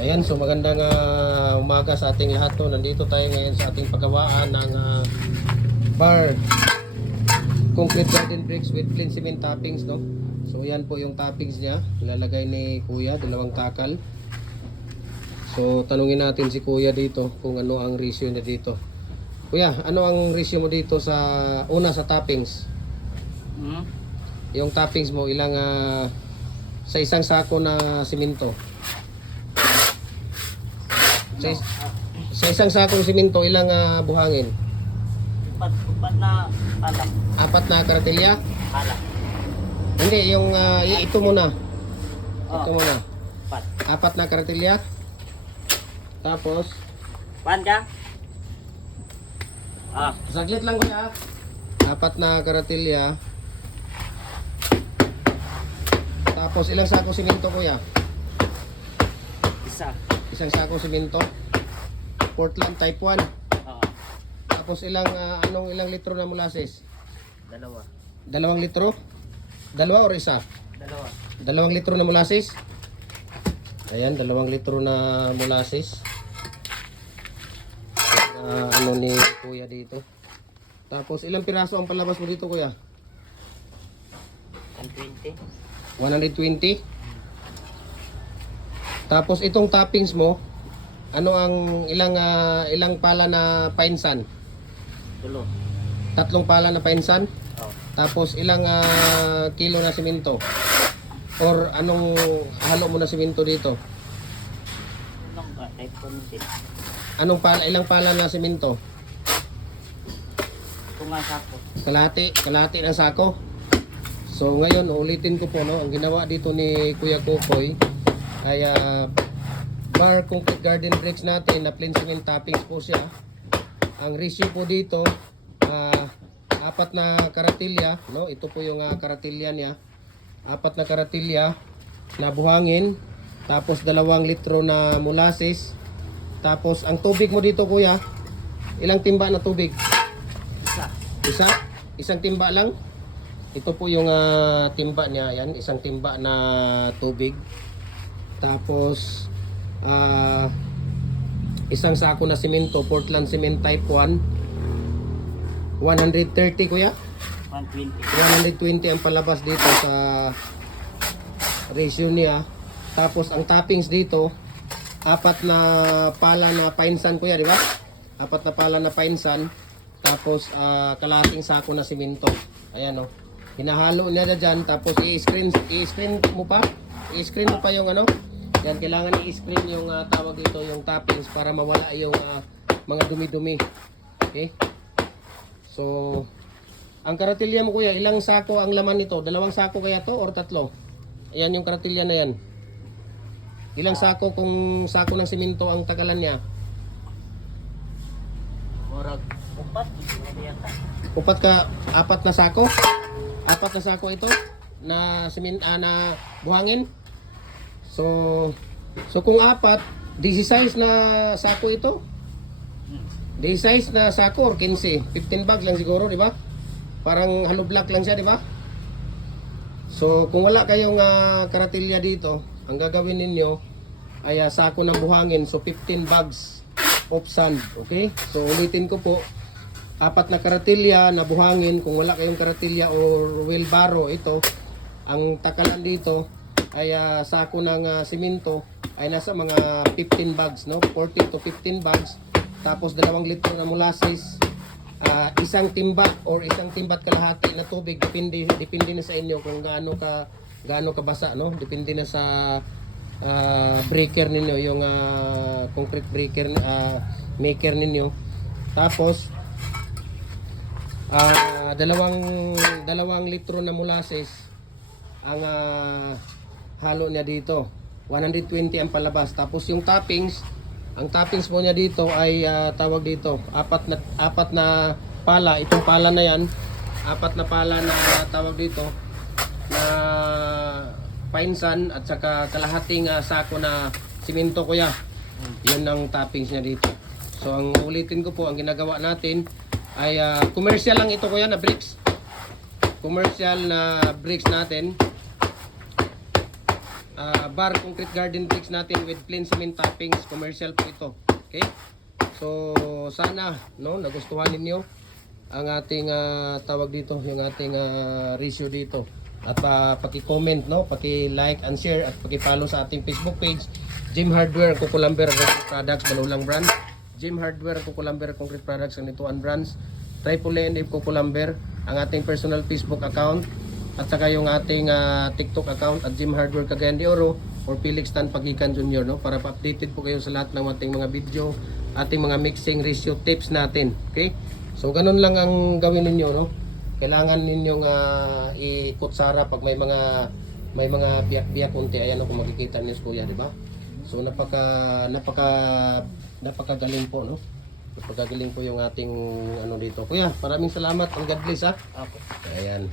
Ayan, so magandang umaga sa ating lahat. No? Nandito tayo ngayon sa ating paggawaan ng bar concrete garden bricks with plain cement toppings. No? So yan po yung toppings niya. Ilalagay ni Kuya, dalawang takal. So tanungin natin si Kuya dito kung ano ang ratio niya dito. Kuya, ano ang ratio mo dito sa una sa toppings? Yung toppings mo, ilang sa isang sako na simento? Sa isang sakong simento, ilang buhangin? Upat na alak. Apat na karatilya? Alak. Hindi, yung ito muna. Oh, Ito muna. upat. Apat na karatilya. Tapos, Pan ka? Ah, saglit lang kuya. Apat na karatilya. Tapos, ilang sakong simento kuya? isa. Isang sakong simento. Portland type 1. Oo. Tapos, ilang litro na molasses? Dalawa. 2 litro? Dalawa or isa? Dalawa. 2 litro na molasses. Ayan, 2 litro na molasses. Ano ni Kuya dito. Tapos ilang piraso ang palabas mo dito Kuya? 120. 120. Tapos itong toppings mo, ano ang ilang pala na painsan? Tulo. 3 pala na painsan. Oh. Tapos ilang kilo na simento? Or anong halo mo na simento dito? Anong ka? Type content. Ilang pala na simento? Kung nga sako. Kalahati ng sako. So ngayon ulitin ko po no, ang ginawa dito ni Kuya Kukoy ay bar concrete garden bricks natin na plain cement toppings po siya. Ang ratio po dito 4 na karatilya, no? Ito po yung karatilya niya. 4 na karatilya na buhangin, tapos 2 litro na molasses. Tapos ang tubig mo dito Kuya, ilang timba na tubig? Isa. Isang timba lang. Ito po yung timba niya, yan, isang timba na tubig. Tapos isang sako na simento, Portland cement type 1. 130 Kuya? 120. 120 ang palabas dito sa ratio niya. Tapos ang toppings dito, 4 na pala na painsan Kuya, di ba? 4 na pala na painsan. Tapos kalahating sako na simento. Ayan o. Hinahalo niya na dyan. Tapos i-screen mo pa. I-screen mo pa yung ano. Yan, kailangan i-screen yung tawag dito, yung toppings para mawala yung mga dumi-dumi. Okay? So, ang karatilya mo Kuya, ilang sako ang laman nito? 2 sako kaya to or 3? Ayan yung karatilya na yan. Ilang sako kung sako ng simento ang tagalan niya? Murag. Upat. Hindi yata. 4 na sako? 4 na sako ito na na buhangin. So kung 4, 16 na sako ito. 16 na sako or 15. 15 bag lang siguro, di ba? Parang hollow block lang siya, di ba? So kung wala kayong karatilya dito, ang gagawin ninyo ay sako ng buhangin. So 15 bags of sand. Okay? So ulitin ko po, 4 na karatilya na buhangin. Kung wala kayong karatilya or wheelbarrow, ito ang takalan dito ay sako ng simento ay nasa mga 15 bags, no? 14 to 15 bags. Tapos 2 litro na molasses, isang timba or isang timbat kalahati na tubig. Depende na sa inyo kung gaano kabasa, no? Depende na sa breaker ninyo, yung concrete breaker maker ninyo. Tapos 2 litro na molasses ang halo niya dito. 120 ang palabas. Tapos yung toppings, ang toppings mo niya dito ay tawag dito, 4 na pala. Itong pala na yan, 4 na pala na tawag dito na painsan at saka kalahating sako na simento Kuya. Yun ang toppings niya dito. So ang ulitin ko po, ang ginagawa natin ay commercial lang ito Kuya na bricks. Commercial na bricks natin. bar concrete garden bricks natin with plain cement toppings. Commercial po ito. Okay? So sana no nagustuhan ninyo ang ating tawag dito, yung ating ratio dito. At paki-comment no, paki-like and share at paki-follow sa ating Facebook page, Jim Hardware Kukulamber Concrete Products Manulang Brand. Jim Hardware Kukulamber Concrete Products ang nituan brands. Triple A&F Kukulamber ang ating personal Facebook account at saka yung ating TikTok account at Jim Hardware Cagayan de Oro or Felix Tan Pagikan Jr. no, para pa-updated po kayo sa lahat ng ating mga video, ating mga mixing ratio tips natin. Okay? So ganun lang ang gawin ninyo no. Kailangan ninyong ikutsara pag may mga biyak-biyak konti. Ayan kung makikita niyo kuya, di ba? So napakagaling po no. Napakagaling po yung ating ano dito. Kuya, maraming salamat. Ang God bless ha. Okay. Ayan.